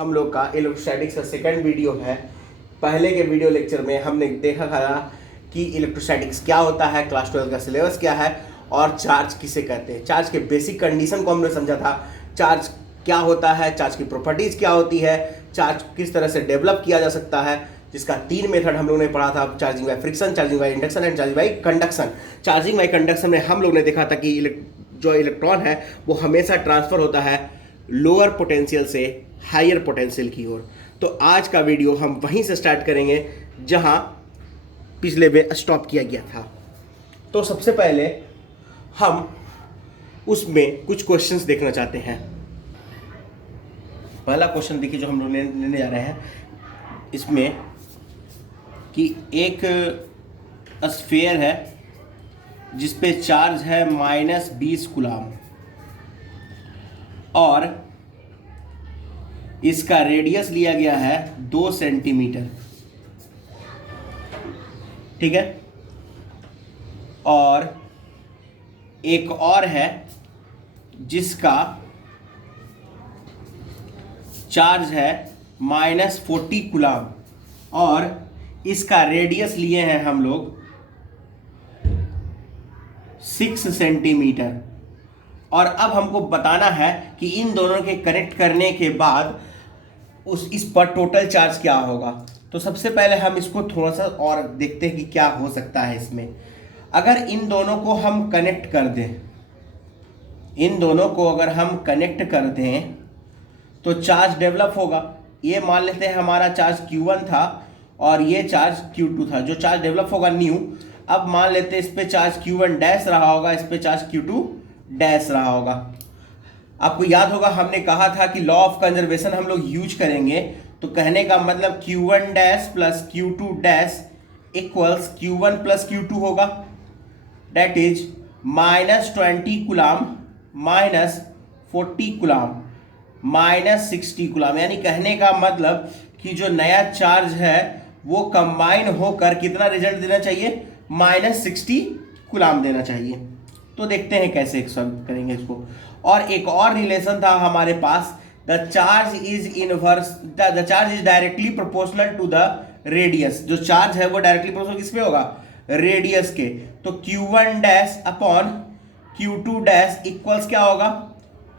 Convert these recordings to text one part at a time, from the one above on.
हम लोग का इलेक्ट्रोस्टैटिक्स का सेकंड वीडियो है। पहले के वीडियो लेक्चर में हमने देखा था कि इलेक्ट्रोस्टैटिक्स क्या होता है, क्लास 12 का सिलेबस क्या है और चार्ज किसे कहते हैं। चार्ज के बेसिक कंडीशन को हमने समझा था, चार्ज क्या होता है, चार्ज की प्रॉपर्टीज़ क्या होती है, चार्ज किस तरह से डेवलप किया जा सकता है, जिसका 3 मेथड हम लोगों ने पढ़ा था, charging by friction, charging by induction and charging by conduction. Charging by conduction में हम लोग ने देखा था कि जो इलेक्ट्रॉन है वो हमेशा ट्रांसफर होता है लोअर पोटेंशियल से हायर पोटेंशियल की ओर। तो आज का वीडियो हम वहीं से स्टार्ट करेंगे जहां पिछले में स्टॉप किया गया था। तो सबसे पहले हम उसमें कुछ क्वेश्चंस देखना चाहते हैं। पहला क्वेश्चन देखिए जो हम लोग लेने जा रहे हैं इसमें कि एक स्फीयर है जिस पे चार्ज है -20 कूलम और इसका रेडियस लिया गया है 2 सेंटीमीटर, ठीक है। और एक और है जिसका चार्ज है -40 कूलम और इसका रेडियस लिए हैं हम लोग 6 सेंटीमीटर। और अब हमको बताना है कि इन दोनों के कनेक्ट करने के बाद इस पर टोटल चार्ज क्या होगा। तो सबसे पहले हम इसको थोड़ा सा और देखते हैं कि क्या हो सकता है इसमें। अगर इन दोनों को हम कनेक्ट कर दें, इन दोनों को अगर हम कनेक्ट कर दें तो चार्ज डेवलप होगा। ये मान लेते हैं हमारा चार्ज Q1 था और ये चार्ज Q2 था। जो चार्ज डेवलप होगा न्यू, अब मान लेते हैं इस पे चार्ज Q1 डैश रहा होगा, इस पे चार्ज Q2 डैश रहा होगा। आपको याद होगा हमने कहा था कि लॉ ऑफ कंजर्वेशन हम लोग यूज करेंगे, तो कहने का मतलब Q1 dash plus Q2 dash equals Q1 plus Q2 होगा। That is -20 coulomb -40 coulomb -60 coulomb. यानी कहने का मतलब कि जो नया चार्ज है वो कंबाइन होकर कितना रिजल्ट देना चाहिए, -60 कूलम देना चाहिए। तो देखते हैं कैसे सॉल्व करेंगे इसको। और एक और रिलेशन था हमारे पास, the charge is directly proportional to the radius. जो चार्ज है वो डायरेक्टली प्रोपोर्शनल किस पे होगा, रेडियस के। तो Q1 dash upon Q2 dash equals क्या होगा,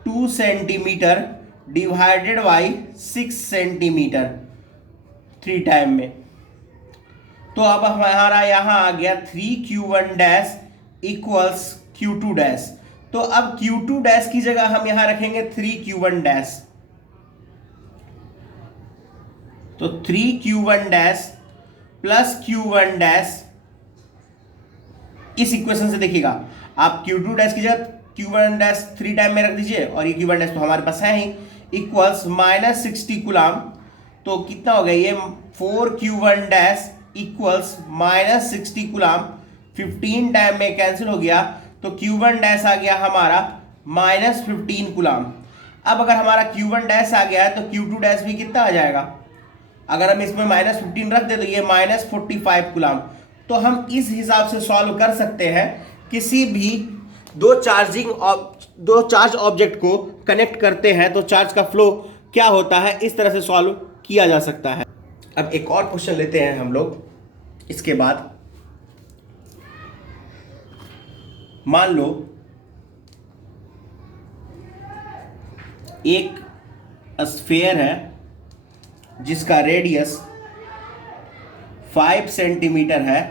2 centimetre divided by 6 centimetre 3 time में। तो अब हमारा यहां आ गया 3Q1 dash equals Q2 dash. तो अब Q2 डैश की जगह हम यहां रखेंगे 3Q1 डैश। तो 3Q1 dash plus Q1 dash, इस इक्वेशन से देखिएगा आप Q2 डैश की जगह Q1 डैश 3 टाइम में रख दीजिए और ये Q1 डैश तो हमारे पास है ही, इक्वल्स -60 कूलम। तो कितना हो गया ये 4Q1 dash equals -60 coulomb. 15 time में कैंसिल हो गया तो Q1 डैश आ गया हमारा -15 कूलम। अब अगर हमारा Q1 डैश आ गया है तो Q2 डैश भी कितना आ जाएगा, अगर हम इसमें -15 रख दे तो ये -45 कूलम। तो हम इस हिसाब से सॉल्व कर सकते हैं किसी भी दो चार्ज ऑब्जेक्ट को कनेक्ट करते हैं तो चार्ज का फ्लो क्या होता है, इस तरह से सॉल्व किया जा सकता है। अब एक और क्वेश्चन लेते हैं हम लोग इसके बाद। मान लो एक स्फीयर है जिसका रेडियस 5 सेंटीमीटर है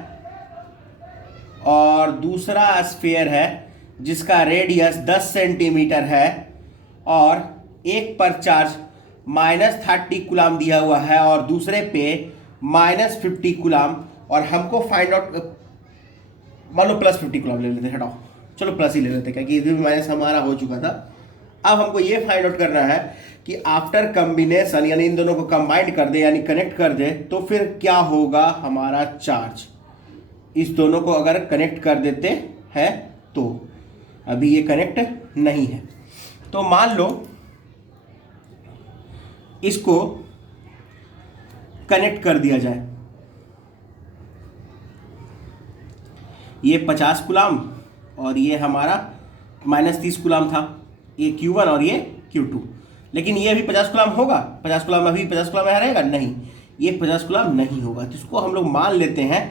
और दूसरा स्फीयर है जिसका रेडियस 10 सेंटीमीटर है और एक पर चार्ज -30 कूलम दिया हुआ है और दूसरे पे -50 कूलम। और हमको फाइंड आउट, मान लो +50 कूलम ले लेते हैं, हटाओ चलो प्लस ही ले लेते हैं क्योंकि इधर भी माइनस हमारा हो चुका था। अब हमको ये फाइंड आउट करना है कि आफ्टर कम्बिनेशन, यानी इन दोनों को कंबाइंड कर दे यानी कनेक्ट कर दे तो फिर क्या होगा हमारा चार्ज। इस दोनों को अगर कनेक्ट कर देते हैं तो अभी ये कनेक्ट नहीं है, तो मान लो इसको कनेक्ट कर दिया जाए। ये 50 कूलम और ये हमारा -30 कूलम था, ये Q1 और ये Q2। लेकिन ये अभी 50 कूलम होगा, 50 कूलम अभी 50 कूलम यहाँ रहेगा नहीं, ये 50 कूलम नहीं होगा। तो इसको हम लोग मान लेते हैं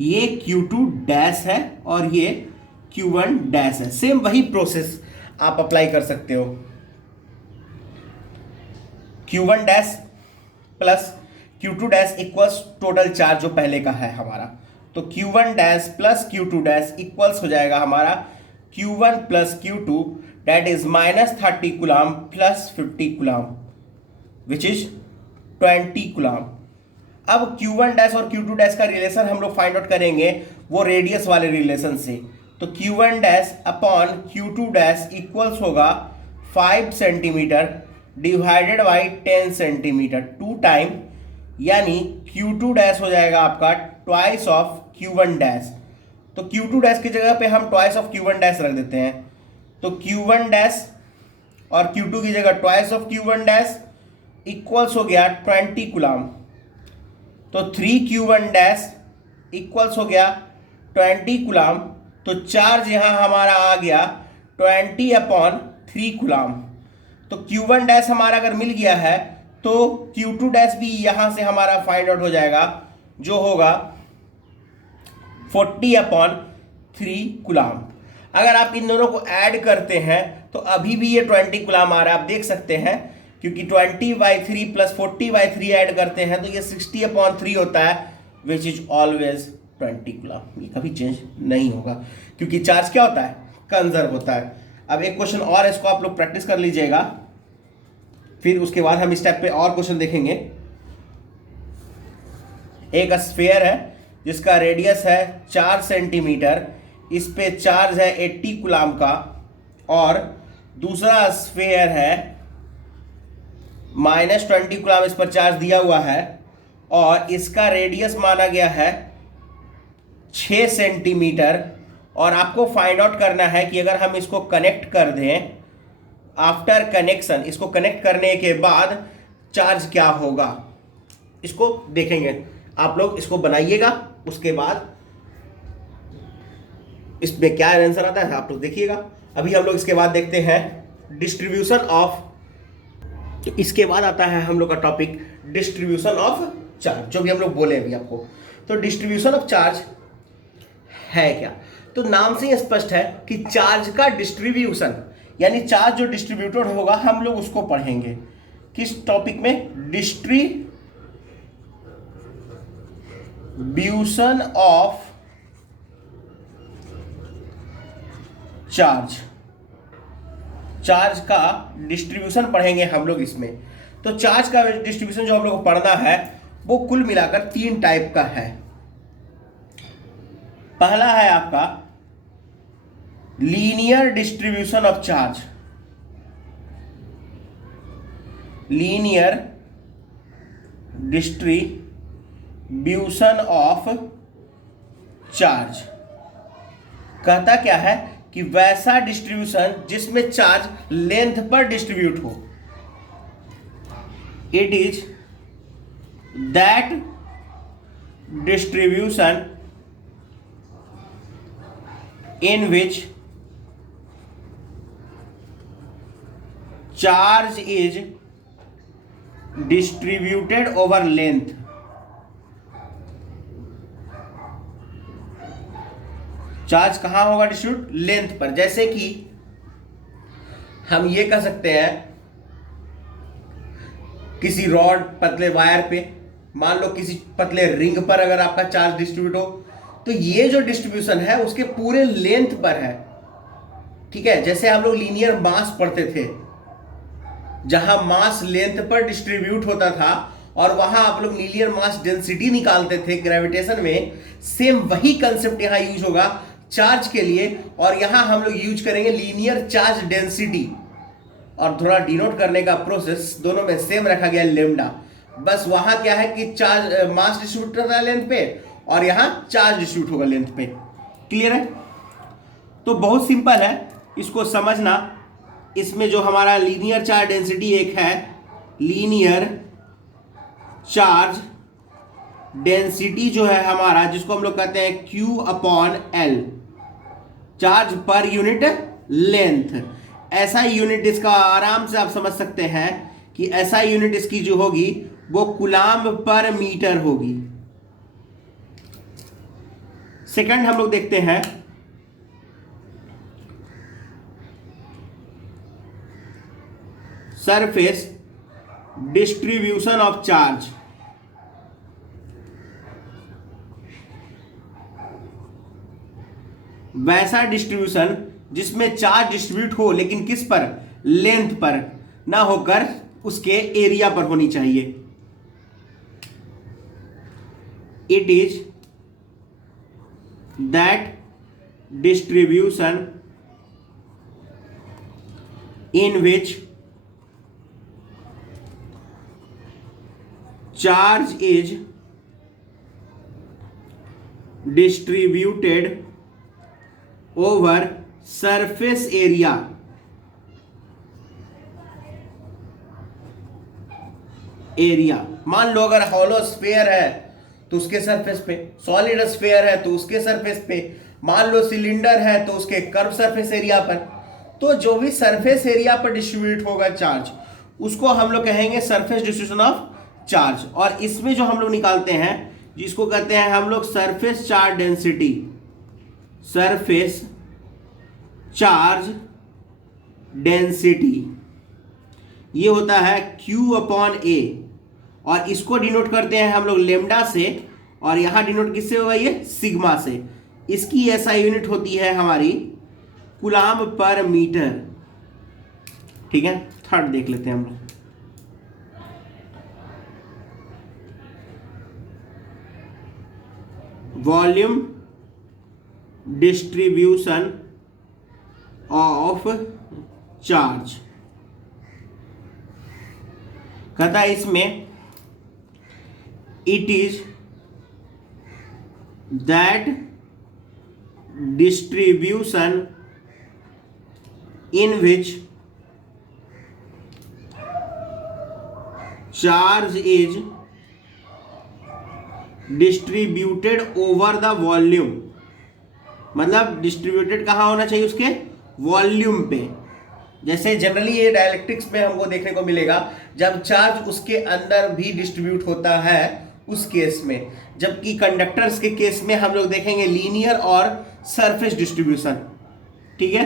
ये Q2 डैश है और ये Q1 डैश है। सेम वही प्रोसेस आप अप्लाई कर सकते हो। Q1 dash plus Q2 dash equals total charge जो पहले का है हमारा, तो Q1 dash plus Q2 dash equals हो जाएगा हमारा Q1 plus Q2 that is -30 coulomb plus 50 coulomb which is 20 coulomb. अब Q1 डैश और Q2 डैश का रिलेशन हम लोग फाइंड आउट करेंगे वो रेडियस वाले रिलेशन से। तो Q1 dash upon Q2 dash equals होगा 5 centimetre divided by 10 centimetre 2 time, यानी Q2 डैश हो जाएगा आपका ट्वाइस ऑफ Q1 डैश। तो Q2 डैश की जगह पे हम ट्वाइस ऑफ Q1 डैश रख देते हैं, तो Q1 डैश और Q2 की जगह twice of Q1 dash equals हो गया 20 कूलम। तो 3Q1 डैश इक्वल्स हो गया 20 कूलम। तो चार्ज यहाँ हमारा आ गया 20 अपॉन 3 कूलम। तो Q1 डैश हमारा अगर मिल गया है तो Q2 डैश भी यहाँ से हमारा फाइंड आउट हो जाएगा, जो होगा 40 अपॉन 3 कूलम। अगर आप इन दोनों को ऐड करते हैं तो अभी भी ये 20 कूलम आ रहा है, आप देख सकते हैं, क्योंकि 20/3 प्लस 40/3 ऐड करते हैं तो ये 60/3 होता है विच इज ऑलवेज 20 कूलम। ये कभी चेंज नहीं होगा क्योंकि चार्ज क्या होता है, कंजर्व होता है। अब एक क्वेश्चन और, इसको आप लोग प्रैक्टिस कर लीजिएगा, फिर उसके बाद हम इस टाइप पे और क्वेश्चन देखेंगे। एक स्फीयर है जिसका रेडियस है 4 सेंटीमीटर, इस पे चार्ज है 80 कूलम का, और दूसरा स्फीयर है -20 कूलम इस पर चार्ज दिया हुआ है और इसका रेडियस माना गया है 6 सेंटीमीटर। और आपको फाइंड आउट करना है कि अगर हम इसको कनेक्ट कर दें, आफ्टर कनेक्शन, इसको कनेक्ट करने के बाद चार्ज क्या होगा, इसको देखेंगे। आप लोग इसको बनाइएगा, उसके बाद इसमें क्या आंसर आता है आप लोग देखिएगा। अभी हम लोग इसके बाद देखते हैं डिस्ट्रीब्यूशन ऑफ, तो इसके बाद आता है हम लोग का टॉपिक डिस्ट्रीब्यूशन ऑफ चार्ज, जो भी हम लोग बोले अभी आपको। तो डिस्ट्रीब्यूशन ऑफ चार्ज है क्या, तो नाम से ही स्पष्ट है कि चार्ज का डिस्ट्रीब्यूशन, यानी चार्ज जो डिस्ट्रीब्यूटेड होगा हम लोग उसको पढ़ेंगे किस टॉपिक में, डिस्ट्रीब्यूशन ऑफ चार्ज। चार्ज का डिस्ट्रीब्यूशन पढ़ेंगे हम लोग इसमें। तो चार्ज का डिस्ट्रीब्यूशन जो हम लोग को पढ़ना है वो कुल मिलाकर 3 टाइप का है। पहला है आपका linear distribution of charge, linear distribution of charge कहता क्या है कि वैसा डिस्ट्रीब्यूशन जिसमें चार्ज लेंथ पर डिस्ट्रीब्यूट हो। It is that distribution in which charge is distributed over length। Charge कहां होगा डिस्ट्रीब्यूट, लेंथ पर। जैसे कि हम ये कह सकते हैं किसी रॉड पतले वायर पे, मान लो किसी पतले रिंग पर अगर आपका चार्ज डिस्ट्रीब्यूट हो, तो ये जो डिस्ट्रीब्यूशन है उसके पूरे लेंथ पर है। ठीक है, जैसे हम लोग लीनियर मास पढ़ते थे जहां मास लेंथ पर डिस्ट्रीब्यूट होता था और वहां आप लोग लीनियर मास डेंसिटी निकालते थे ग्रेविटेशन में, सेम वही कंसेप्ट यहां यूज होगा चार्ज के लिए। और यहां हम लोग यूज करेंगे लीनियर चार्ज डेंसिटी, और थोड़ा डिनोट करने का प्रोसेस दोनों में सेम रखा गया लेमडा। बस वहां क्या है कि चार्ज मास डिस्ट्रीब्यूट होता है लेंथ पे और यहां चार्ज डिस्ट्रीब्यूट होगा लेंथ पे। क्लियर है? तो बहुत सिंपल है इसको समझना। इसमें जो हमारा लीनियर चार्ज डेंसिटी एक है, लीनियर चार्ज डेंसिटी जो है हमारा, जिसको हम लोग कहते हैं Q/L, charge per unit length. ऐसा यूनिट इसका आराम से आप समझ सकते हैं कि एसआई यूनिट इसकी जो होगी वो कूलाम्ब पर मीटर होगी। सेकंड हम लोग देखते हैं सरफेस डिस्ट्रीब्यूशन ऑफ चार्ज। वैसा डिस्ट्रीब्यूशन जिसमें चार्ज डिस्ट्रीब्यूट हो, लेकिन किस पर, लेंथ पर, ना होकर उसके एरिया पर होनी चाहिए। It is that distribution in which charge is distributed over surface area मान लो अगर हॉलो स्फीयर है तो उसके सरफेस पे, सॉलिड स्फीयर है तो उसके सरफेस पे, मान लो सिलेंडर है तो उसके कर्व सरफेस एरिया पर। तो जो भी सरफेस एरिया पर डिस्ट्रीब्यूट होगा चार्ज, उसको हम लोग कहेंगे सरफेस डिस्ट्रीब्यूशन ऑफ चार्ज। और इसमें जो हम लोग निकालते हैं, जिसको कहते हैं हम लोग surface charge density, surface charge density, ये होता है Q/A। और इसको डिनोट करते हैं हम लोग लेमडा से, और यहां डिनोट किससे होगा, ये सिग्मा से। इसकी एसआई यूनिट होती है हमारी कूलाम्ब पर मीटर। ठीक है, थर्ड देख लेते हैं हम लोग। वॉल्यूम डिस्ट्रीब्यूशन ऑफ चार्ज, कहता है इसमें it is that distribution in which charge is distributed over the volume. मतलब डिस्ट्रीब्यूटेड कहाँ होना चाहिए, उसके वॉल्यूम पे। जैसे जनरली ये डायलेक्ट्रिक्स में हमको देखने को मिलेगा जब चार्ज उसके अंदर भी डिस्ट्रीब्यूट होता है उस केस में, जबकि कंडक्टर्स के केस में हम लोग देखेंगे लीनियर और सरफेस डिस्ट्रीब्यूशन। ठीक है,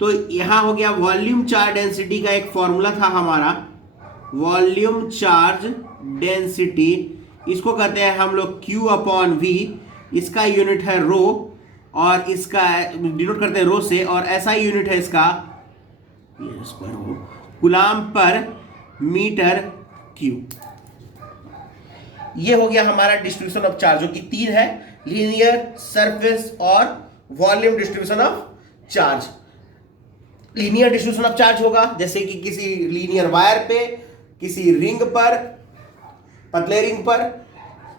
तो यहां हो गया वॉल्यूम चार्ज डेंसिटी का एक फॉर्मूला था हमारा, वॉल्यूम चार्ज डेंसिटी, इसको कहते हैं हम लोग Q/V। इसका यूनिट है रो, और इसका डिनोट करते हैं रो से, और SI यूनिट है इसका कूलाम्ब पर मीटर क्यूब। ये हो गया हमारा डिस्ट्रीब्यूशन ऑफ चार्ज, जो कि तीन है, लीनियर, सरफेस और volume distribution of charge. Linear distribution of charge होगा जैसे कि किसी लीनियर वायर पे, किसी रिंग पर, पतले रिंग पर।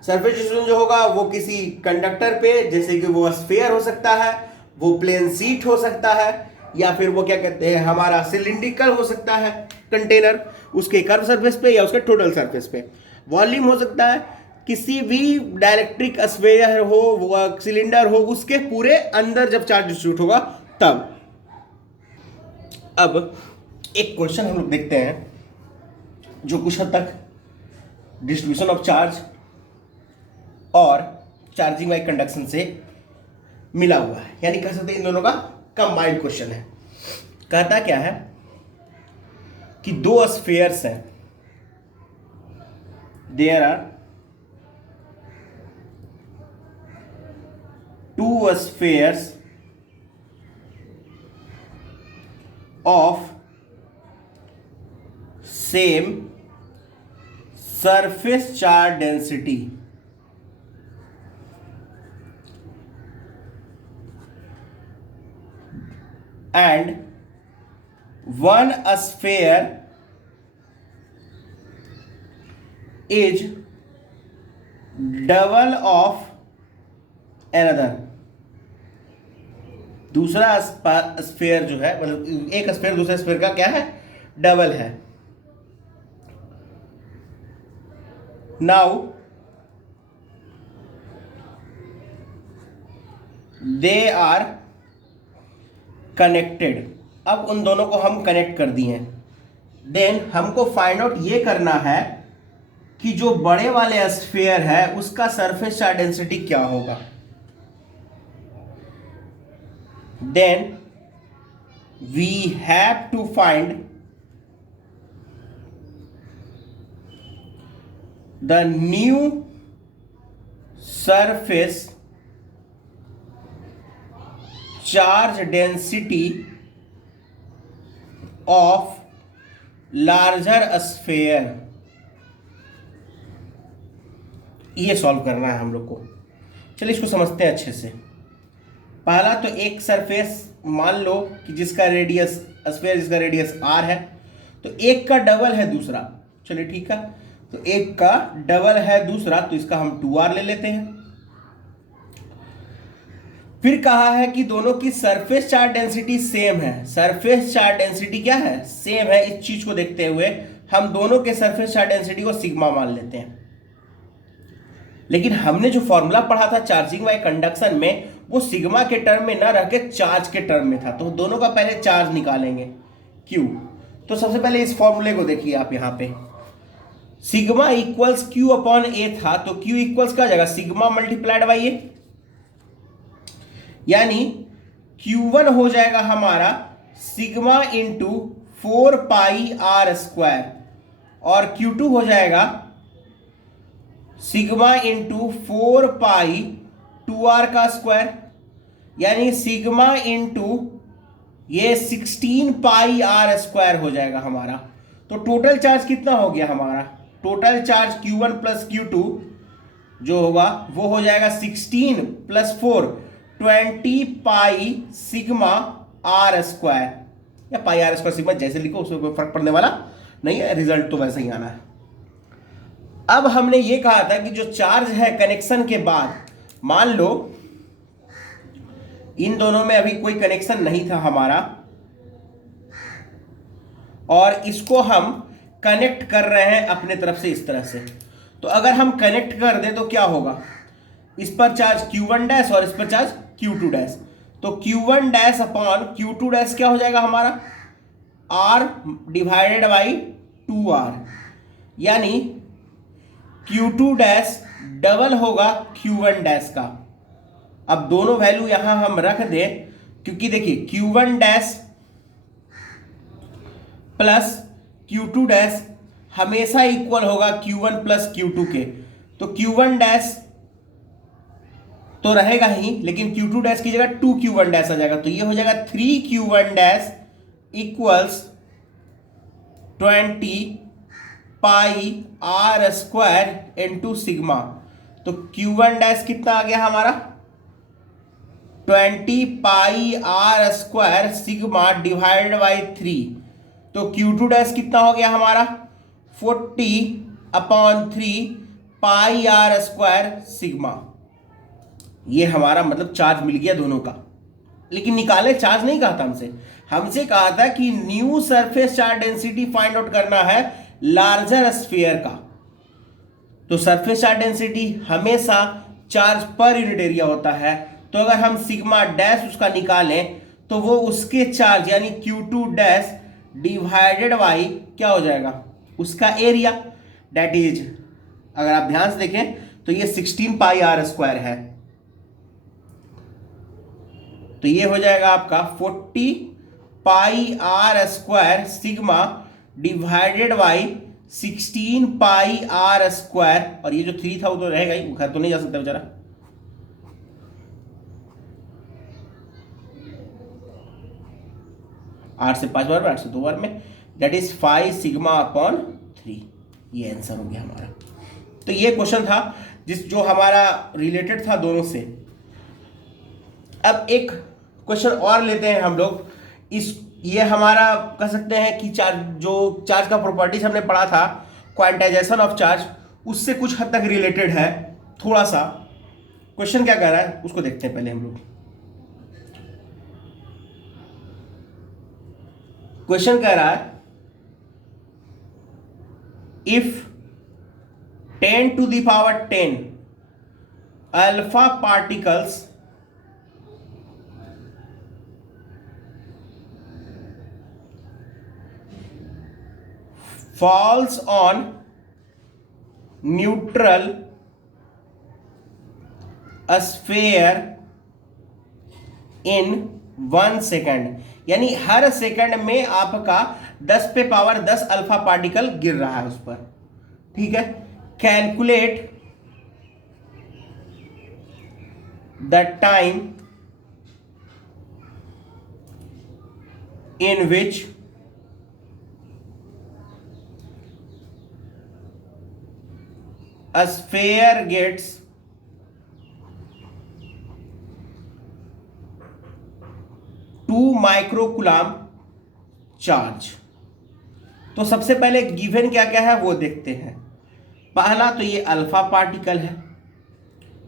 सरफेस डिस्ट्रीब्यूशन जो होगा वो किसी कंडक्टर पे, जैसे कि वो स्फीयर हो सकता है, वो प्लेन सीट हो सकता है, या फिर वो क्या कहते हैं हमारा सिलिंड्रिकल हो सकता है कंटेनर, उसके कर्व सरफेस पे या उसके टोटल सरफेस पे। वॉल्यूम हो सकता है किसी भी डायलेक्ट्रिक स्फीयर हो, वो सिलेंडर हो, उसके पूरे अंदर जब चार्ज डिस्ट्रीब्यूट होगा तब। अब एक क्वेश्चन हम लोग देखते हैं जो कुछ हद तक डिस्ट्रीब्यूशन ऑफ चार्ज और चार्जिंग बाय कंडक्शन से मिला हुआ है, यानी कह सकते हैं इन दोनों का कंबाइंड क्वेश्चन है। कहता क्या है कि दो स्फीयर्स हैं, there are two spheres of same surface charge density and one sphere is double of another। दूसरा स्फीयर जो है, मतलब एक स्फीयर दूसरे स्फीयर का क्या है, डबल है। Now they are connected. अब उन दोनों को हम कनेक्ट कर दिए हैं, देन हमको फाइंड आउट ये करना है कि जो बड़े वाले स्फीयर है उसका सरफेस चार्ज डेंसिटी क्या होगा। Then we have to find the new surface charge density of larger sphere. ये सॉल्व करना है हम लोग को। चलिए इसको समझते हैं अच्छे से। पहला तो एक सरफेस मान लो कि जिसका रेडियस स्फीयर जिसका रेडियस r है, तो एक का डबल है दूसरा। चलिए ठीक है, तो एक का डबल है दूसरा, तो इसका हम 2r ले लेते हैं। फिर कहा है कि दोनों की सरफेस चार्ज डेंसिटी सेम है। सरफेस चार्ज डेंसिटी क्या है? सेम है। इस चीज को देखते हुए हम दोनों के सरफेस चार्ज डेंसिटी को सिग्मा मान लेते हैं। लेकिन हमने जो फॉर्मूला पढ़ा था चार्जिंग बाय कंडक्शन में, वो सिग्मा के टर्म में ना रह के चार्ज के टर्म में था। तो दोनों का पहले चार्ज निकालेंगे Q। तो सबसे पहले इस फॉर्मूले को देखिए आप यहाँ पे, sigma equals Q upon A था, तो Q इक्वल्स क्या हो जाएगा? सिग्मा मल्टीप्लाइड बाई A, यानी Q1 हो जाएगा हमारा sigma into 4 pi are square, और Q2 हो जाएगा सिग्मा इंटू 4 पाई 2r का स्क्वायर, यानी सिग्मा इंटू ये 16 पाई आर स्क्वायर हो जाएगा हमारा। तो टोटल चार्ज कितना हो गया हमारा? Total charge Q1 plus Q2 जो होगा वो हो जाएगा 16 plus 4 20 pi sigma r square, या पाई आर स्क्वायर सिग्मा जैसे लिखो उसमें कोई फर्क पड़ने वाला नहीं है, रिजल्ट तो वैसे ही आना है। अब हमने ये कहा था कि जो चार्ज है कनेक्शन के बाद, मान लो इन दोनों में अभी कोई कनेक्शन नहीं था हमारा, और इसको हम कनेक्ट कर रहे हैं अपने तरफ से इस तरह से। तो अगर हम कनेक्ट कर दें तो क्या होगा? इस पर चार्ज Q1 डैश और इस पर चार्ज Q2 डैश। तो Q1 dash upon Q2 dash क्या हो जाएगा हमारा? R डिवाइडेड बाई 2R, यानी Q2 डैश डबल होगा Q1 डैश का। अब दोनों वैल्यू यहां हम रख दें, क्योंकि देखिए Q1 dash plus Q2 dash हमेशा इक्वल होगा Q1 प्लस Q2 के। तो Q1 डैश तो रहेगा ही, लेकिन Q2 डैश की जगह 2Q1 डैश आ जाएगा। तो ये हो जाएगा 3Q1 dash equals 20 pi are square into sigma. तो Q1 डैश कितना आ गया हमारा? 20 pi are square sigma divided by 3। तो Q2 डैश कितना हो गया हमारा? 40 upon 3 pi are square sigma. ये हमारा मतलब चार्ज मिल गया दोनों का। लेकिन निकाले चार्ज नहीं कहा था हमसे कहा था कि new surface charge density find out करना है लार्जर स्फीयर का। तो सरफेस चार्ज डेंसिटी हमेशा चार्ज पर यूनिट एरिया होता है। तो अगर हम सिग्मा डैश उसका निकालें तो वो उसके चार्ज यानी Q2 डैश डिवाइडेड बाई क्या हो जाएगा? उसका एरिया, दैट इज, अगर आप ध्यान से देखें तो ये 16 पाई आर स्क्वायर है। तो ये हो जाएगा आपका 40 pi are square sigma divided by 16 pi are square, और ये जो 3 था वो तो रहेगा ही, घर तो नहीं जा सकता बेचारा। आठ से 5 बार में, 8 से 2 बार में, दैट इज 5 सिग्मा अपॉन 3। ये आंसर हो गया हमारा। तो ये क्वेश्चन था जो हमारा रिलेटेड था दोनों से। अब एक क्वेश्चन और लेते हैं हम लोग। ये हमारा कह सकते हैं कि चार्ज का प्रॉपर्टीज हमने पढ़ा था, क्वांटाइजेशन ऑफ चार्ज, उससे कुछ हद तक रिलेटेड है थोड़ा सा। क्वेश्चन क्या कह रहा है उसको देखते हैं पहले हम लोग। क्वेश्चन कह रहा है if 10 to the power 10 alpha particles falls on neutral sphere in 1 second, यानी हर सेकंड में आपका 10 पे पावर 10 अल्फा पार्टिकल गिर रहा है उस पर। ठीक है, calculate the time in which a sphere gets 2 microcoulomb charge. तो सबसे पहले गिवन क्या क्या है वो देखते हैं। पहला तो ये अल्फा पार्टिकल है,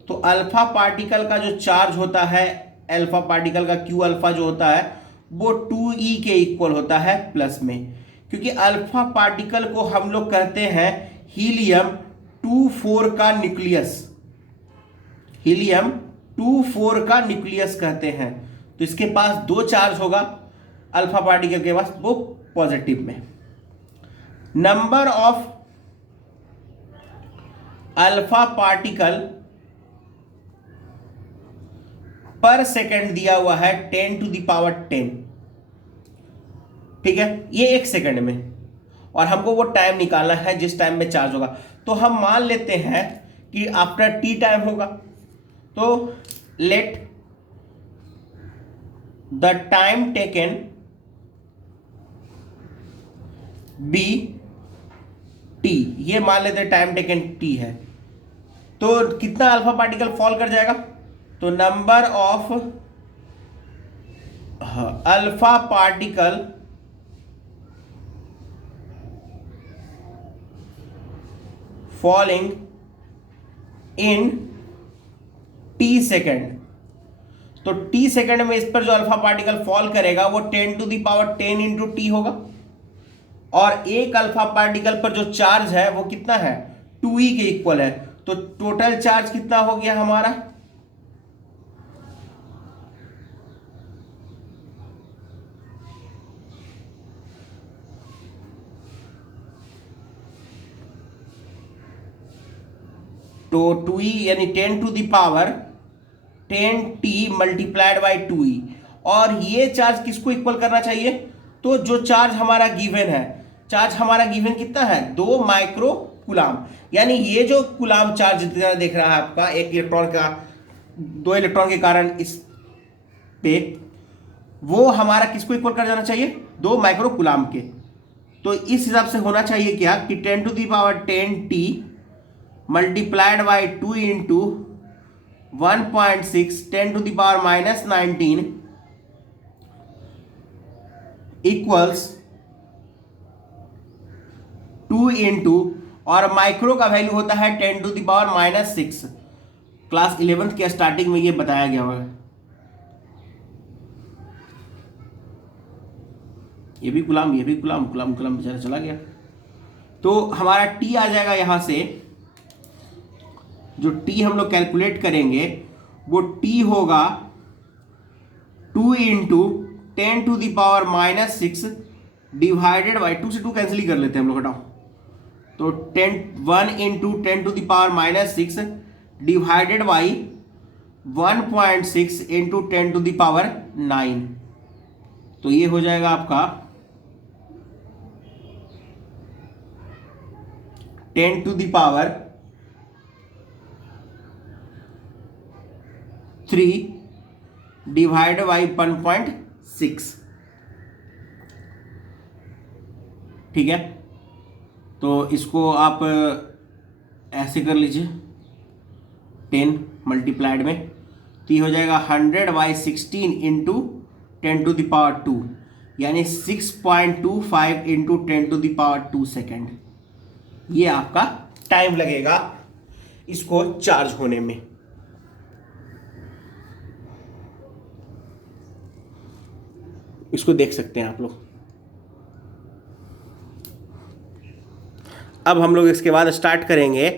तो अल्फा पार्टिकल का जो चार्ज होता है, अल्फा पार्टिकल का क्यू अल्फा जो होता है वो 2e के इक्वल होता है प्लस में, क्योंकि अल्फा पार्टिकल को हम लोग कहते हैं हीलियम 24 का न्यूक्लियस, हीलियम 24 का न्यूक्लियस कहते हैं। तो इसके पास 2 चार्ज होगा अल्फा पार्टिकल के पास, वो पॉजिटिव में। नंबर ऑफ अल्फा पार्टिकल पर सेकेंड दिया हुआ है 10⁻10। ठीक है, ये 1 सेकेंड में, और हमको वो टाइम निकालना है जिस टाइम में चार्ज होगा। तो हम मान लेते हैं कि आफ्टर टी टाइम होगा, तो let the time taken be T, ये मान लेते हैं टाइम टेकन टी है। तो कितना अल्फा पार्टिकल फॉल कर जाएगा, तो number of alpha particle falling in T second. तो टी सेकेंड में इस पर जो अल्फा पार्टिकल फॉल करेगा वो 10⁻10 इंटू टी होगा, और एक अल्फा पार्टिकल पर जो चार्ज है वो कितना है, 2e के इक्वल है। तो टोटल चार्ज कितना हो गया हमारा, तो 2e यानी 10⁻10t मल्टीप्लाइड बाई 2e, और ये चार्ज किसको इक्वल करना चाहिए, तो जो चार्ज हमारा गिवन है, चार्ज हमारा गिवन कितना है 2 माइक्रो कूलाम, यानी ये जो कूलाम चार्ज जितना देख रहा है आपका एक इलेक्ट्रॉन का 2 इलेक्ट्रॉन के कारण इस पे, वो हमारा किसको इक्वल कर जाना चाहिए 2 माइक्रो कूलाम के। तो इस हिसाब से होना चाहिए क्या कि 10⁻10t multiplied by 2 into 1.6 10⁻⁻19 equals 2 into, और माइक्रो का वैल्यू होता है 10⁻⁻6। क्लास 11th के स्टार्टिंग में ये बताया गया हुआ है। ये भी गुलाम, ये भी गुलाम, गुलाम गुलाम बेचारा चला गया। तो हमारा टी आ जाएगा यहां से, जो टी हम लोग कैलकुलेट करेंगे वो टी होगा 2 इंटू 10⁻⁻6 डिवाइडेड बाई 2 से 2 कैंसिल ही कर लेते हैं हम लोग, हटाओ। तो 1 इंटू 10⁻6 डिवाइडेड बाई 1.6 इंटू 10⁻9, तो ये हो जाएगा आपका 10⁻3 डिवाइड बाई 1.6। ठीक है, तो इसको आप ऐसे कर लीजिए 10 मल्टीप्लाइड में, तो ये हो जाएगा 100/16 इंटू 10⁻2, यानी 6.25 इंटू 10⁻2 सेकेंड। ये आपका टाइम लगेगा इसको चार्ज होने में। इसको देख सकते हैं आप लोग। अब हम लोग इसके बाद स्टार्ट करेंगे।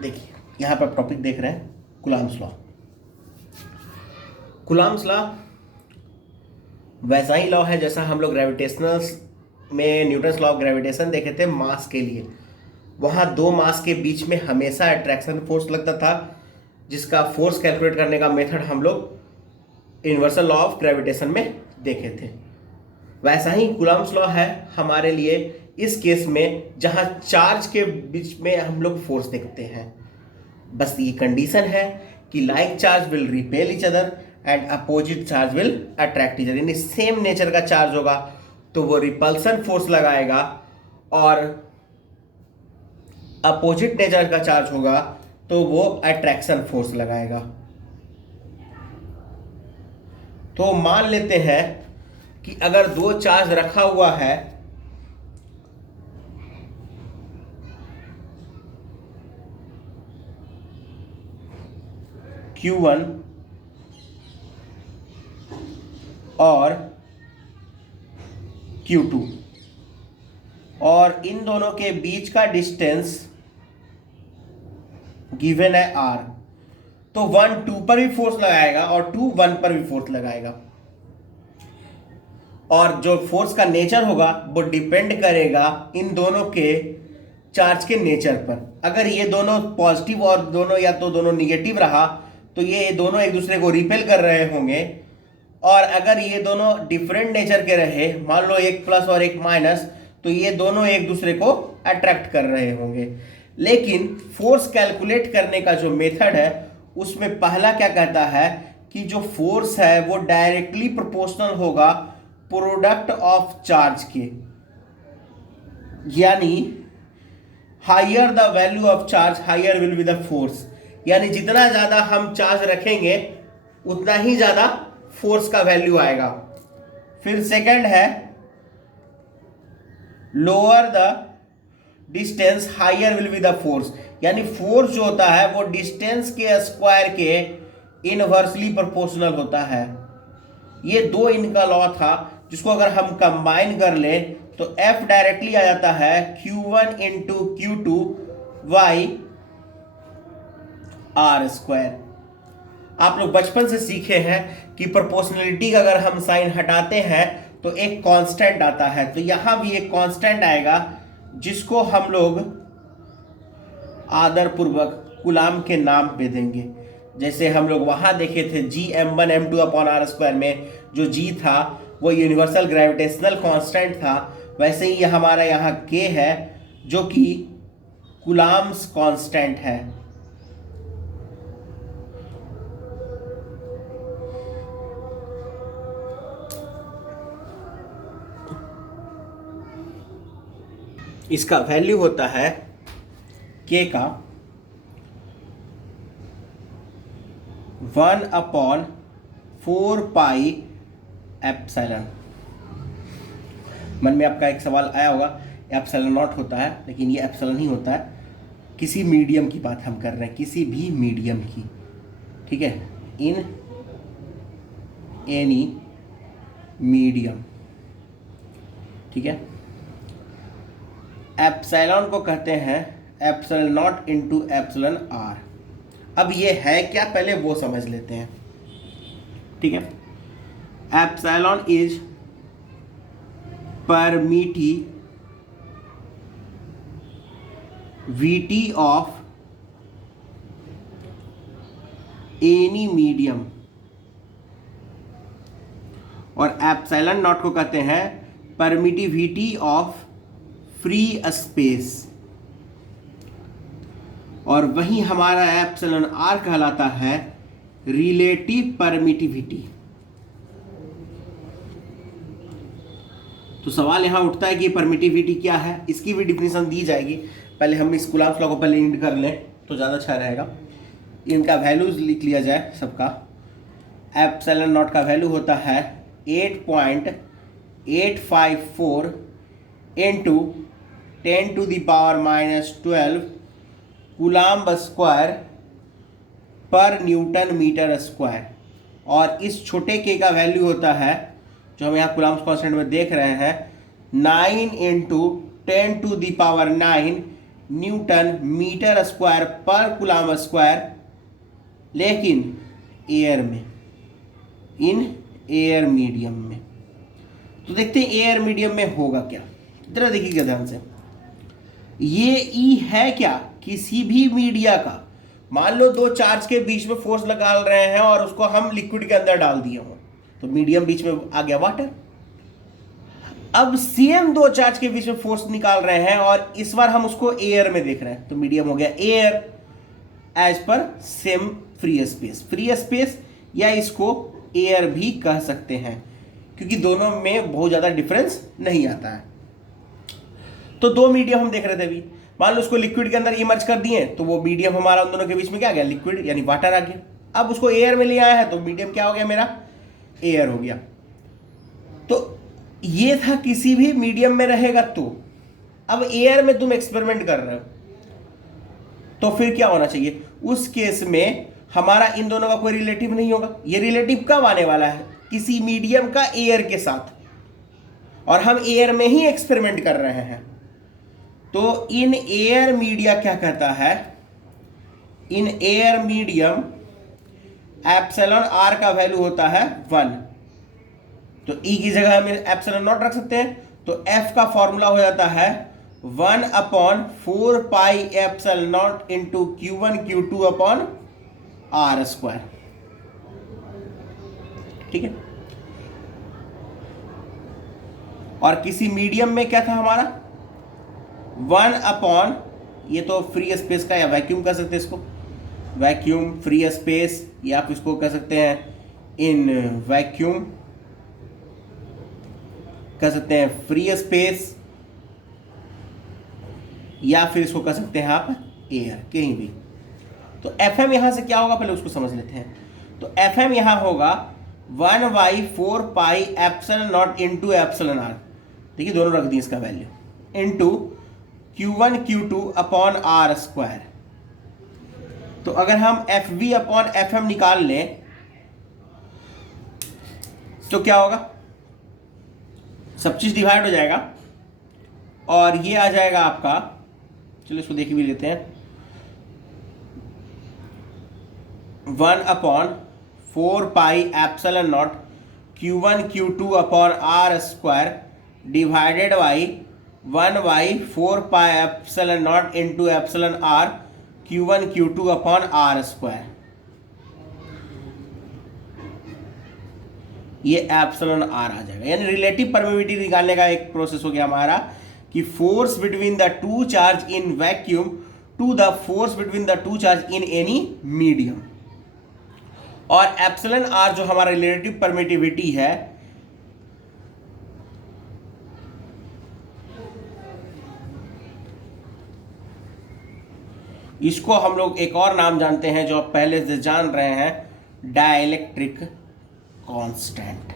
देखिए यहां पर टॉपिक देख रहे हैं कूलम्ब्स लॉ। कूलम्ब्स लॉ वैसा ही लॉ है जैसा हम लोग ग्रेविटेशनल में न्यूटन्स लॉ ऑफ ग्रेविटेशन देखे थे मास के लिए, वहाँ दो मास के बीच में हमेशा अट्रैक्शन फोर्स लगता था, जिसका फोर्स कैलकुलेट करने का मेथड हम लोग यूनिवर्सल लॉ ऑफ ग्रेविटेशन में देखे थे। वैसा ही कूलम्ब्स लॉ है हमारे लिए इस केस में, जहाँ चार्ज के बीच में हम लोग फोर्स देखते हैं। बस ये कंडीशन है कि like charge will repel each other and opposite charge will attract each other, यानी सेम नेचर का चार्ज होगा तो वो रिपल्सन फोर्स लगाएगा, और अपोजिट नेचर का चार्ज होगा तो वो अट्रैक्शन फोर्स लगाएगा। तो मान लेते हैं कि अगर दो चार्ज रखा हुआ है, Q1 और Q2, और इन दोनों के बीच का डिस्टेंस गिवन है R, तो 1 2 पर भी फोर्स लगाएगा और 2 1 पर भी फोर्स लगाएगा, और जो फोर्स का नेचर होगा वो डिपेंड करेगा इन दोनों के चार्ज के नेचर पर। अगर ये दोनों पॉजिटिव और दोनों या तो दोनों निगेटिव रहा तो ये दोनों एक दूसरे को रिपेल कर रहे होंगे, और अगर ये दोनों डिफरेंट नेचर के रहे, मान लो एक प्लस और एक माइनस, तो ये दोनों एक दूसरे को अट्रैक्ट कर रहे होंगे। लेकिन फोर्स कैलकुलेट करने का जो मेथड है उसमें पहला क्या कहता है कि जो फोर्स है वो डायरेक्टली प्रोपोर्शनल होगा प्रोडक्ट ऑफ चार्ज के, यानी higher the value of charge higher will be the force, यानी जितना ज्यादा हम चार्ज रखेंगे उतना ही ज्यादा फोर्स का वैल्यू आएगा। फिर सेकंड है lower the distance higher will be the force, यानी फोर्स जो होता है वो डिस्टेंस के स्क्वायर के इनवर्सली प्रोपोर्शनल होता है। ये दो इनका लॉ था, जिसको अगर हम कंबाइन कर लें तो F डायरेक्टली आ जाता है Q1 into Q2 by R square. आप लोग बचपन से सीखे हैं कि प्रोपोर्शनलिटी का अगर हम साइन हटाते हैं तो एक कांस्टेंट आता है, तो यहां भी एक कांस्टेंट आएगा जिसको हम लोग आदरपूर्वक कूलाम के नाम पे देंगे। जैसे हम लोग वहां देखे थे Gm1 m2 upon R square में जो G था वो यूनिवर्सल ग्रेविटेशनल कांस्टेंट था, वैसे ही हमारा यहाँ K है जो कि कूलाम्स कांस्टेंट है। इसका वैल्यू होता है K का 1/4 पाई एप्सिलॉन। मन में आपका एक सवाल आया होगा एप्सिलॉन नॉट होता है, लेकिन ये एप्सिलॉन ही होता है। किसी मीडियम की बात हम कर रहे हैं, किसी भी मीडियम की, ठीक है, इन एनी मीडियम, ठीक है। एप्सिलॉन को कहते हैं epsilon naught into epsilon r. अब ये है क्या, पहले वो समझ लेते हैं, ठीक है। Epsilon is permittivity of any medium, और एप्सिलॉन नॉट को कहते हैं परमिटिविटी ऑफ फ्री स्पेस, और वही हमारा एप्सिलॉन आर कहलाता है रिलेटिव परमिटिविटी। तो सवाल यहां उठता है कि परमिटिविटी क्या है, इसकी भी डिफिनेशन दी जाएगी। पहले हम इस कूलम्ब्स लॉ को पहले इंड कर लें तो ज़्यादा अच्छा रहेगा। इनका वैल्यूज लिख लिया जाए सबका। एप्सिलॉन नॉट का वैल्यू होता है 8.854 इंटू 10⁻⁻12 कूलम्ब स्क्वायर पर न्यूटन मीटर स्क्वायर, और इस छोटे के का वैल्यू होता है जो हम यहाँ कूलम्ब कांस्टेंट में देख रहे हैं 9 इंटू 10⁹ न्यूटन मीटर स्क्वायर पर कूलम्ब स्क्वायर, लेकिन एयर में, इन एयर मीडियम में। तो देखते हैं एयर मीडियम में होगा क्या। जरा देखिएगा ध्यान से, ये ई है क्या, किसी भी मीडिया का, मान लो दो चार्ज के बीच में फोर्स लगा रहे हैं और उसको हम लिक्विड के अंदर डाल दिए हो, तो मीडियम बीच में आ गया वाटर। अब सेम दो चार्ज के बीच में फोर्स निकाल रहे हैं और इस बार हम उसको एयर में देख रहे हैं, तो मीडियम हो गया एयर एज पर same free space. Free space या इसको एयर भी कह सकते हैं, क्योंकि दोनों में बहुत ज़्यादा डिफरेंस नहीं आता है। तो दो मीडियम हम देख रहे थे अभी, मान लो उसको लिक्विड के अंदर इमर्ज कर दिए, तो वो मीडियम हमारा उन दोनों के बीच में क्या आ गया, लिक्विड यानी वाटर आ गया। अब उसको एयर में ले आया है तो मीडियम क्या हो गया मेरा, एयर हो गया। तो ये था किसी भी मीडियम में रहेगा तो। अब एयर में तुम एक्सपेरिमेंट कर रहे हो तो फिर क्या होना चाहिए, उस केस में हमारा इन दोनों का कोई रिलेटिव नहीं होगा। ये रिलेटिव कब आने वाला है, किसी मीडियम का एयर के साथ, और हम एयर में ही एक्सपेरिमेंट कर रहे हैं। तो इन एयर मीडिया क्या कहता है, in air medium epsilon r का वैल्यू होता है 1, तो ई की जगह हम एप्सिलॉन नॉट रख सकते हैं, तो एफ का फॉर्मूला हो जाता है 1/4 pi epsilon naught into Q1 Q2 upon r square. ठीक है, और किसी मीडियम में क्या था हमारा 1/, ये तो फ्री स्पेस का या वैक्यूम कह सकते हैं इसको, वैक्यूम फ्री स्पेस, या आप इसको कह सकते हैं इन वैक्यूम, कह सकते हैं फ्री स्पेस, या फिर इसको कह सकते हैं आप एयर, कहीं भी। तो एफ एम यहां से क्या होगा पहले उसको समझ लेते हैं। तो एफ एम यहां होगा 1/4 pi epsilon naught into epsilon r, देखिए दोनों रख दिए इसका value, into Q1 Q2 upon r square. तो अगर हम F V upon F M निकाल लें तो क्या होगा, सब चीज डिवाइड हो जाएगा और ये आ जाएगा आपका, चलो इसको देख भी लेते हैं, 1/4 pi epsilon naught Q1 Q2 upon r square divided by 1/4 pi epsilon naught into epsilon r Q1 Q2 upon r square. ये एप्सिलॉन आर आ जाएगा, यानी रिलेटिव परमिटिविटी निकालने का एक प्रोसेस हो गया हमारा, कि force between the two charge in vacuum to the force between the two charge in any medium. और एप्सिलॉन आर जो हमारा रिलेटिव परमिटिविटी है, इसको हम लोग एक और नाम जानते हैं जो आप पहले से जान रहे हैं, डाइलेक्ट्रिक कांस्टेंट।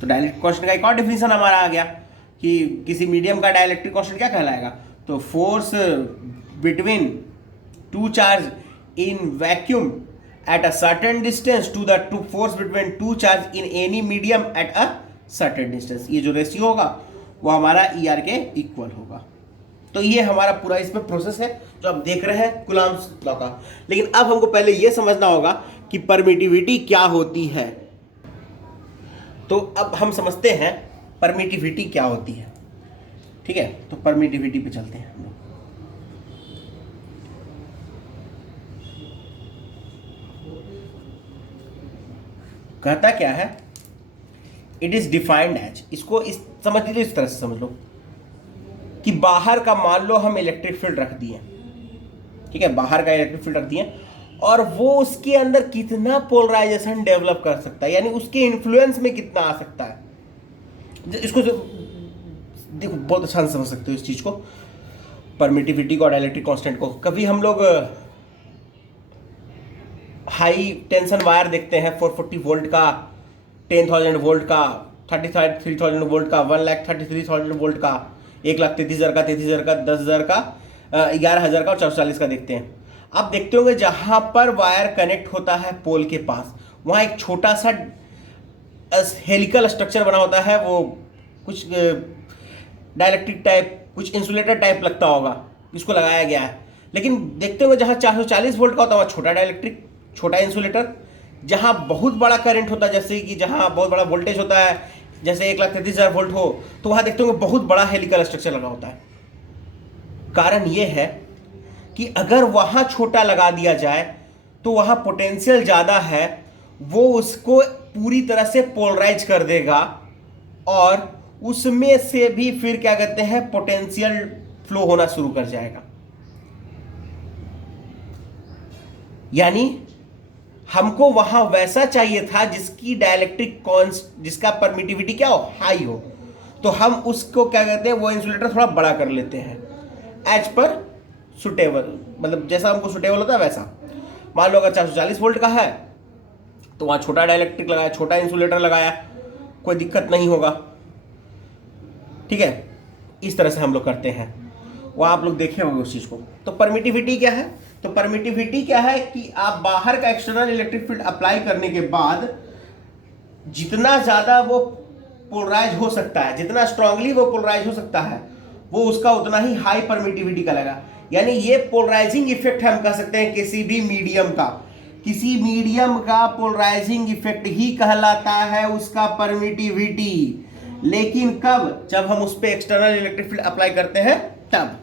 तो डाइलेक्ट्रिक कांस्टेंट का एक और डिफिनेशन हमारा आ गया कि किसी मीडियम का डाइलेक्ट्रिक कांस्टेंट क्या कहलाएगा, तो force between two charge in vacuum at a certain distance to the two force between two charge in any medium at a certain distance. ये जो रेशियो होगा वो हमारा ई आर के इक्वल होगा। तो ये हमारा पूरा इसमें प्रोसेस है जो आप देख रहे हैं कूलम्ब्स लॉ का। लेकिन अब हमको पहले ये समझना होगा कि परमिटिविटी क्या होती है। तो अब हम समझते हैं परमिटिविटी क्या होती है। ठीक है, तो परमिटिविटी पे चलते हैं हम लोग। कहता क्या है, इट इज डिफाइंड एज, इसको इस समझ लीजिए, इस तरह से समझ लो कि बाहर का मान लो हम इलेक्ट्रिक फील्ड रख दिए, ठीक है, बाहर का इलेक्ट्रिक फील्ड रख दिए और वो उसके अंदर कितना पोलराइजेशन डेवलप कर सकता है, यानी उसके इन्फ्लुएंस में कितना आ सकता है। इसको देखो बहुत आसान समझ सकते हो इस चीज को, परमिटिविटी को और इलेक्ट्रिक कांस्टेंट को। कभी हम लोग हाई टेंशन वायर देखते हैं 440 वोल्ट का, 10,000 वोल्ट का, 33,000 वोल्ट का, 1,33,000 वोल्ट का, 1,33,000 का, 33,000 का, 10,000 का, 11,000 का और 440 का देखते हैं। आप देखते होंगे जहां पर वायर कनेक्ट होता है पोल के पास, वहां एक छोटा सा हेलिकल स्ट्रक्चर बना होता है, वो कुछ डाइलेक्ट्रिक टाइप, कुछ इंसुलेटर टाइप लगता होगा, इसको लगाया गया है। लेकिन देखते होंगे जहां 440 वोल्ट का होता है वहां छोटा डाइलेक्ट्रिक, छोटा इंसुलेटर। जहां बहुत बड़ा करंट होता है, जैसे कि जहां बहुत बड़ा वोल्टेज होता है जैसे 1,33,000 वोल्ट हो तो वहां देखते होंगे बहुत बड़ा हेलिकल स्ट्रक्चर लगा होता है। कारण यह है कि अगर वहां छोटा लगा दिया जाए तो वहां पोटेंशियल ज़्यादा है, वो उसको पूरी तरह से पोलराइज कर देगा और उसमें से भी फिर क्या कहते हैं पोटेंशियल फ्लो होना शुरू कर जाएगा। यानी हमको वहां वैसा चाहिए था जिसकी डाइलेक्ट्रिक कॉन्स्ट जिसका परमिटिविटी क्या हो, हाई हो। तो हम उसको क्या कहते हैं वो इंसुलेटर थोड़ा बड़ा कर लेते हैं एज पर सुटेबल, मतलब जैसा हमको सुटेबल होता है वैसा। मान लो अगर 440 वोल्ट का है तो वहां छोटा डाइलेक्ट्रिक लगाया, छोटा इंसुलेटर लगाया, कोई दिक्कत नहीं होगा। ठीक है, इस तरह से हम लोग करते हैं, वो आप लोग देखे होंगे उस चीज को। तो परमिटिविटी क्या है, तो परमिटिविटी क्या है कि आप बाहर का एक्सटर्नल इलेक्ट्रिक फील्ड अप्लाई करने के बाद जितना ज्यादा वो पोलराइज हो सकता है, जितना स्ट्रांगली वो पोलराइज हो सकता है, वो उसका उतना ही हाई परमिटिविटी का लगा। यानी ये पोलराइजिंग इफेक्ट हम कह सकते हैं किसी भी मीडियम का, किसी मीडियम का पोलराइजिंग इफेक्ट ही कहलाता है उसका परमिटिविटी। लेकिन कब, जब हम उस पर एक्सटर्नल इलेक्ट्रिक फील्ड अप्लाई करते हैं तब।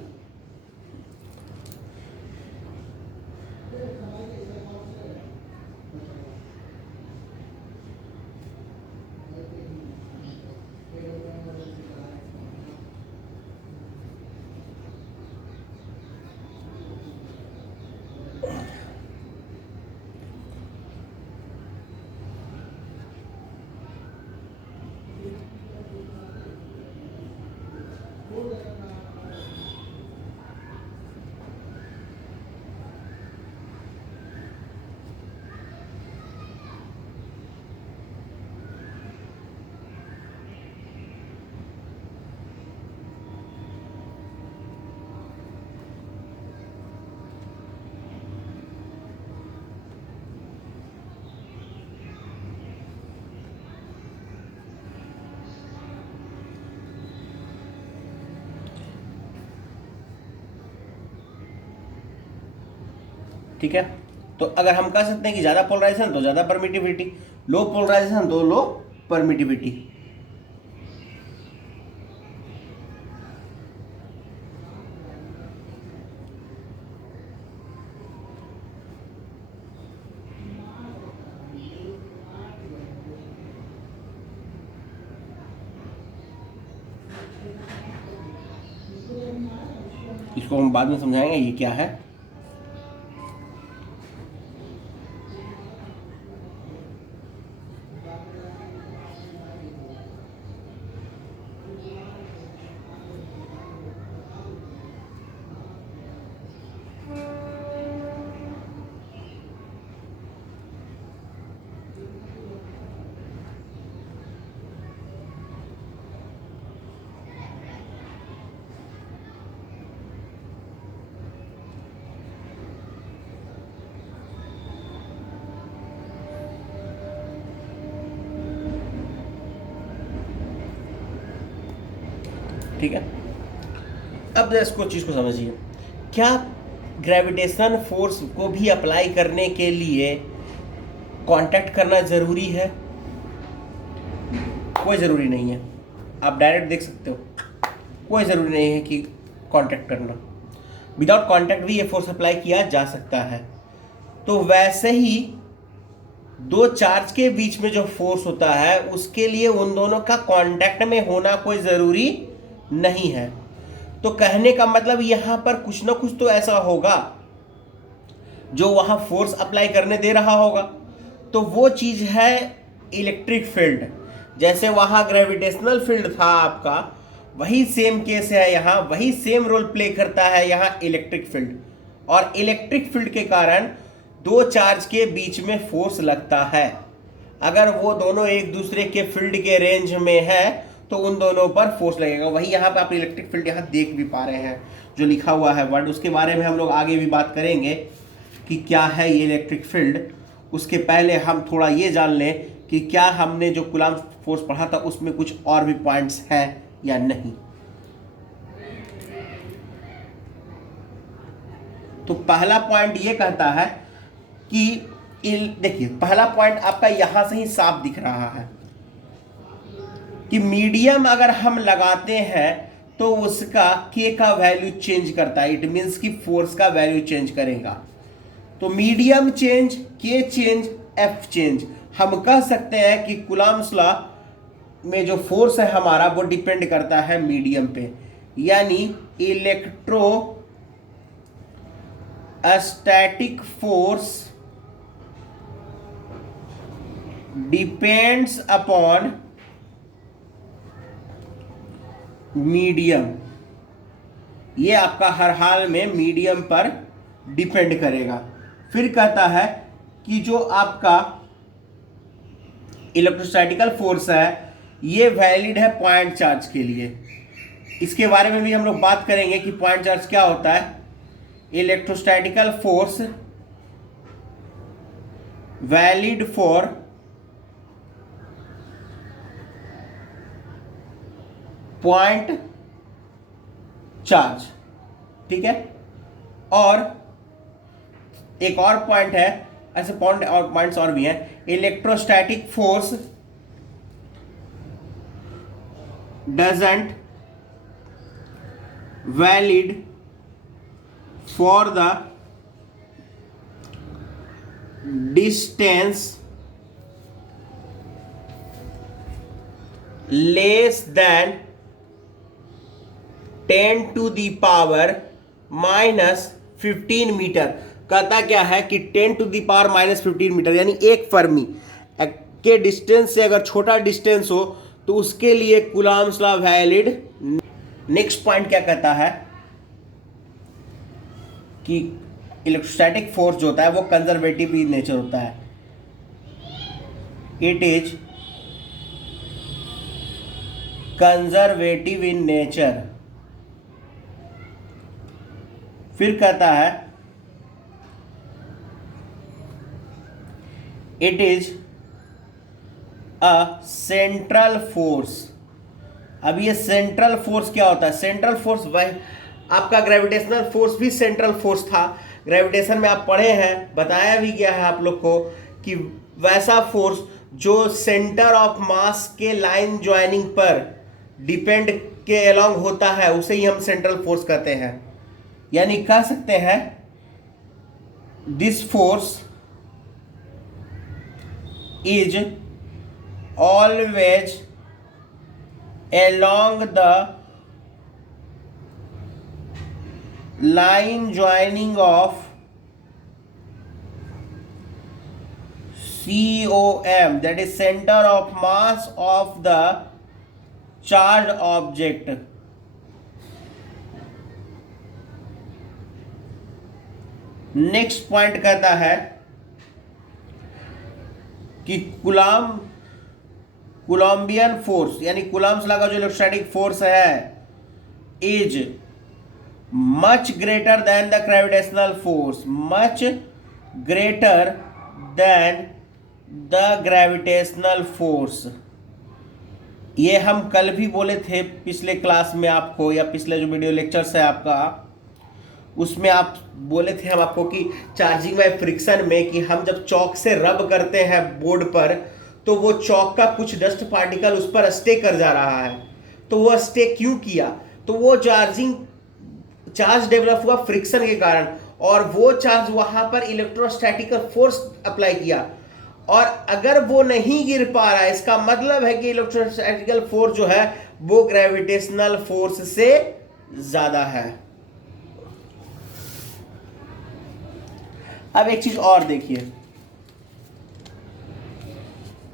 ठीक है, तो अगर हम कह सकते हैं कि ज्यादा पोलराइजेशन तो ज्यादा परमिटिविटी, लो पोलराइजेशन तो लो परमिटिविटी। इसको हम बाद में समझाएंगे ये क्या है। ठीक है, अब इसको चीज को समझिए, क्या ग्रेविटेशन फोर्स को भी अप्लाई करने के लिए कांटेक्ट करना जरूरी है? कोई ज़रूरी नहीं है, आप डायरेक्ट देख सकते हो, कोई ज़रूरी नहीं है कि कांटेक्ट करना, विदाउट कांटेक्ट भी ये फोर्स अप्लाई किया जा सकता है। तो वैसे ही दो चार्ज के बीच में जो फोर्स होता है उसके लिए उन दोनों का कांटेक्ट में होना कोई ज़रूरी नहीं है। तो कहने का मतलब यहाँ पर कुछ ना कुछ तो ऐसा होगा जो वहाँ फोर्स अप्लाई करने दे रहा होगा, तो वो चीज़ है इलेक्ट्रिक फील्ड। जैसे वहाँ ग्रेविटेशनल फील्ड था आपका, वही सेम केस है यहाँ, वही सेम रोल प्ले करता है यहाँ इलेक्ट्रिक फील्ड। और इलेक्ट्रिक फील्ड के कारण दो चार्ज के बीच में फोर्स लगता है। अगर वो दोनों एक दूसरे के फील्ड के रेंज में है तो उन दोनों पर फोर्स लगेगा। वही यहाँ पे आप इलेक्ट्रिक फील्ड यहाँ देख भी पा रहे हैं, जो लिखा हुआ है वर्ड, उसके बारे में हम लोग आगे भी बात करेंगे कि क्या है ये इलेक्ट्रिक फील्ड। उसके पहले हम थोड़ा ये जान लें कि क्या हमने जो कूलम्ब फोर्स पढ़ा था उसमें कुछ और भी पॉइंट्स हैं या नहीं। तो पहला पॉइंट ये कहता है कि देखिए, पहला पॉइंट आपका यहां से ही साफ दिख रहा है, कि मीडियम अगर हम लगाते हैं तो उसका के का वैल्यू चेंज करता है, इट मीन्स कि फोर्स का वैल्यू चेंज करेगा। तो मीडियम चेंज, के चेंज, एफ चेंज, हम कह सकते हैं कि कूलम्ब्स लॉ में जो फोर्स है हमारा वो डिपेंड करता है मीडियम पे, यानी electrostatic force depends upon medium. ये आपका हर हाल में मीडियम पर डिपेंड करेगा। फिर कहता है कि जो आपका इलेक्ट्रोस्टैटिकल फोर्स है ये वैलिड है पॉइंट चार्ज के लिए। इसके बारे में भी हम लोग बात करेंगे कि पॉइंट चार्ज क्या होता है। Electrostatical force valid for point charge, ठीक है। और एक और पॉइंट है, ऐसे पॉइंट और पॉइंट्स और भी हैं। Electrostatic force doesn't valid for the distance less than 10 to the power -15 metre. कहता क्या है कि 10 टू दी पावर -15 मीटर यानी एक फर्मी के डिस्टेंस से अगर छोटा डिस्टेंस हो तो उसके लिए Coulomb's law valid. Next point क्या कहता है कि इलेक्ट्रोस्टैटिक फोर्स जो होता है वो कंजर्वेटिव इन नेचर होता है, it is conservative in nature. फिर कहता है it is a central force. अब ये सेंट्रल फोर्स क्या होता है? सेंट्रल फोर्स वह आपका ग्रेविटेशनल फोर्स भी सेंट्रल फोर्स था। ग्रेविटेशन में आप पढ़े हैं, बताया भी गया है आप लोग को कि वैसा फोर्स जो सेंटर ऑफ मास के लाइन ज्वाइनिंग पर डिपेंड के अलोंग होता है उसे ही हम सेंट्रल फोर्स कहते हैं। यानी कह सकते हैं this force is always along the line joining of COM, that is center of mass of the charged object। Next point कहता है कि कूलम्बियन फोर्स यानी कूलम्ब्स लॉ का जो इलेक्ट्रोस्टैटिक फोर्स है is much greater than the gravitational force, much greater than the gravitational force. ये हम कल भी बोले थे पिछले क्लास में आपको, या पिछले जो वीडियो लेक्चर्स है आपका उसमें आप बोले थे हम आपको कि चार्जिंग बाय फ्रिक्शन में कि हम जब चॉक से रब करते हैं बोर्ड पर तो वो चॉक का कुछ डस्ट पार्टिकल उस पर स्टे कर जा रहा है। तो वो स्टे क्यों किया? तो वो चार्ज डेवलप हुआ फ्रिक्शन के कारण, और वो चार्ज वहां पर इलेक्ट्रोस्टैटिकल फोर्स अप्लाई किया। और अगर वो नहीं गिर पा रहा है इसका मतलब है कि इलेक्ट्रोस्टैटिकल फोर्स जो है वो ग्रेविटेशनल फोर्स से ज्यादा है। अब एक चीज और देखिए,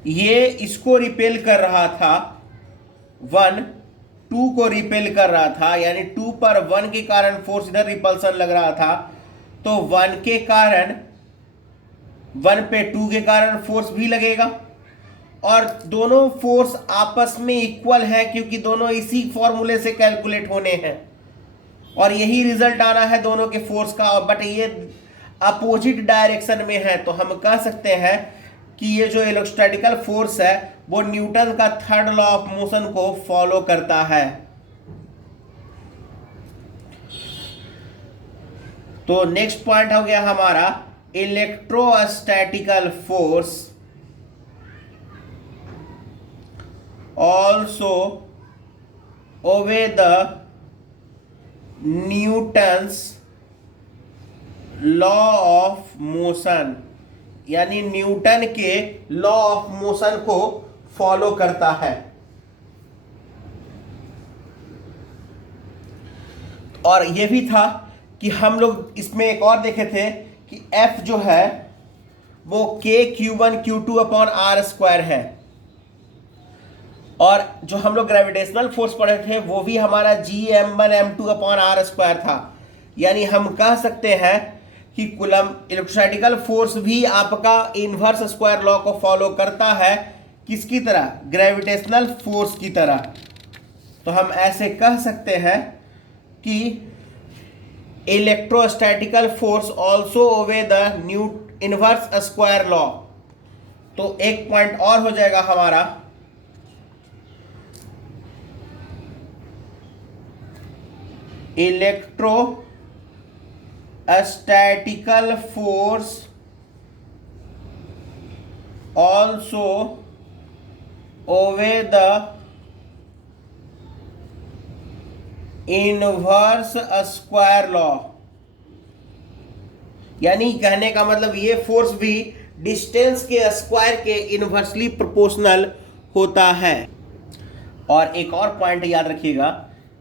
ये इसको रिपेल कर रहा था, 1 2 को रिपेल कर रहा था, यानी 2 पर 1 के कारण फोर्स इधर रिपल्सन लग रहा था, तो 1 के कारण 1 पे 2 के कारण फोर्स भी लगेगा। और दोनों फोर्स आपस में इक्वल है क्योंकि दोनों इसी फॉर्मूले से कैलकुलेट होने हैं और यही रिजल्ट आना है दोनों के फोर्स का। बट ये अपोजिट डायरेक्शन में है, तो हम कह सकते हैं कि ये जो इलेक्ट्रोस्टैटिकल फोर्स है वो न्यूटन का थर्ड लॉ ऑफ मोशन को फॉलो करता है। तो नेक्स्ट पॉइंट हो गया हमारा electrostatical force also obey the Newton's law of motion, यानी न्यूटन के लॉ ऑफ मोशन को फॉलो करता है। और यह भी था कि हम लोग इसमें एक और देखे थे कि F जो है वो K(Q1Q2)/r² है, और जो हम लोग ग्रेविटेशनल फोर्स पढ़े थे वो भी हमारा Gm1m2/r² था। यानी हम कह सकते हैं कि कूलम्ब इलेक्ट्रोस्टैटिकल फोर्स भी आपका इनवर्स स्क्वायर लॉ को फॉलो करता है, किसकी तरह? ग्रेविटेशनल फोर्स की तरह। तो हम ऐसे कह सकते हैं कि electrostatical force also obey the inverse square law. तो एक पॉइंट और हो जाएगा हमारा, electrostatical force also obey the inverse square law. यानी कहने का मतलब ये फोर्स भी डिस्टेंस के स्क्वायर के इनवर्सली प्रोपोर्शनल होता है। और एक और पॉइंट याद रखिएगा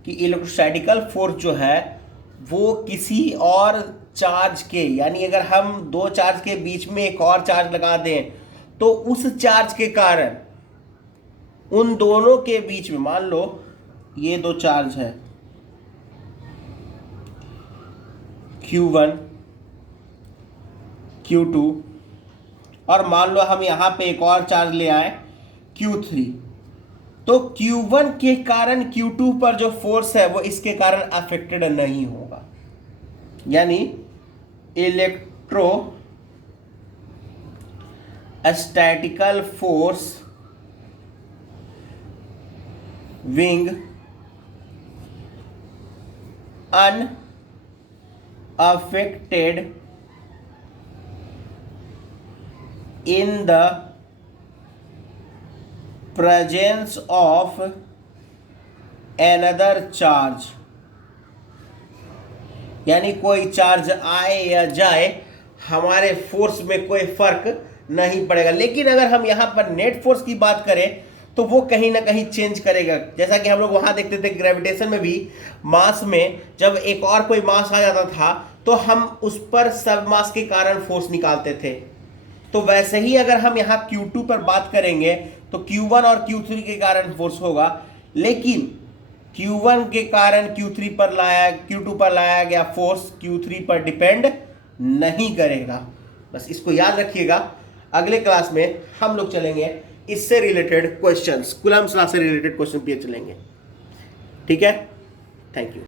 कि इलेक्ट्रोस्टैटिकल फोर्स जो है वो किसी और चार्ज के, यानी अगर हम दो चार्ज के बीच में एक और चार्ज लगा दें तो उस चार्ज के कारण उन दोनों के बीच में, मान लो ये दो चार्ज है Q1 Q2, और मान लो हम यहां पे एक और चार्ज ले आए Q3, तो Q1 के कारण Q2 पर जो फोर्स है वो इसके कारण अफेक्टेड नहीं होगा। यानी electrostatical force being unaffected in the presence of another charge। यानी कोई चार्ज आए या जाए हमारे फोर्स में कोई फर्क नहीं पड़ेगा। लेकिन अगर हम यहां पर नेट फोर्स की बात करें तो वो कहीं ना कहीं चेंज करेगा। जैसा कि हम लोग वहां देखते थे ग्रेविटेशन में भी, मास में जब एक और कोई मास आ जाता था तो हम उस पर सब मास के कारण फोर्स निकालते थे। तो वैसे ही अगर हम यहाँ Q2 पर बात करेंगे तो Q1 और Q3 के कारण फोर्स होगा, लेकिन Q1 के कारण Q2 पर लाया गया फोर्स Q3 पर डिपेंड नहीं करेगा। बस इसको याद रखिएगा। अगले क्लास में हम लोग चलेंगे इससे रिलेटेड क्वेश्चंस, कूलम्ब लॉ से रिलेटेड क्वेश्चन पे चलेंगे। ठीक है, थैंक यू।